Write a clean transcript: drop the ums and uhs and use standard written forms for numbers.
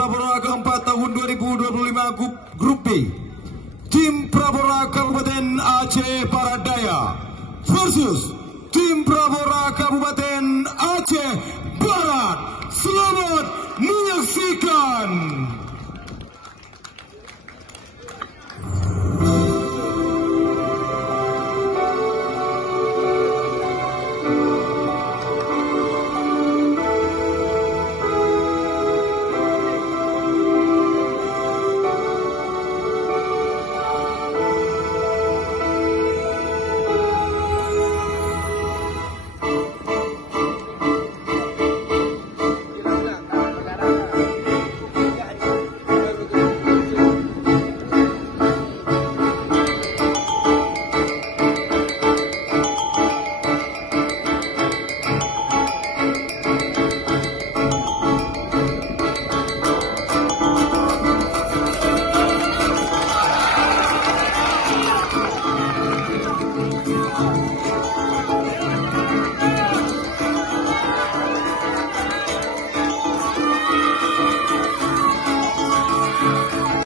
Prapora keempat tahun 2025 Grup B. Tim Prapora Kabupaten Aceh Barat versus Tim Prapora Kabupaten Aceh Barat. Selamat menyaksikan.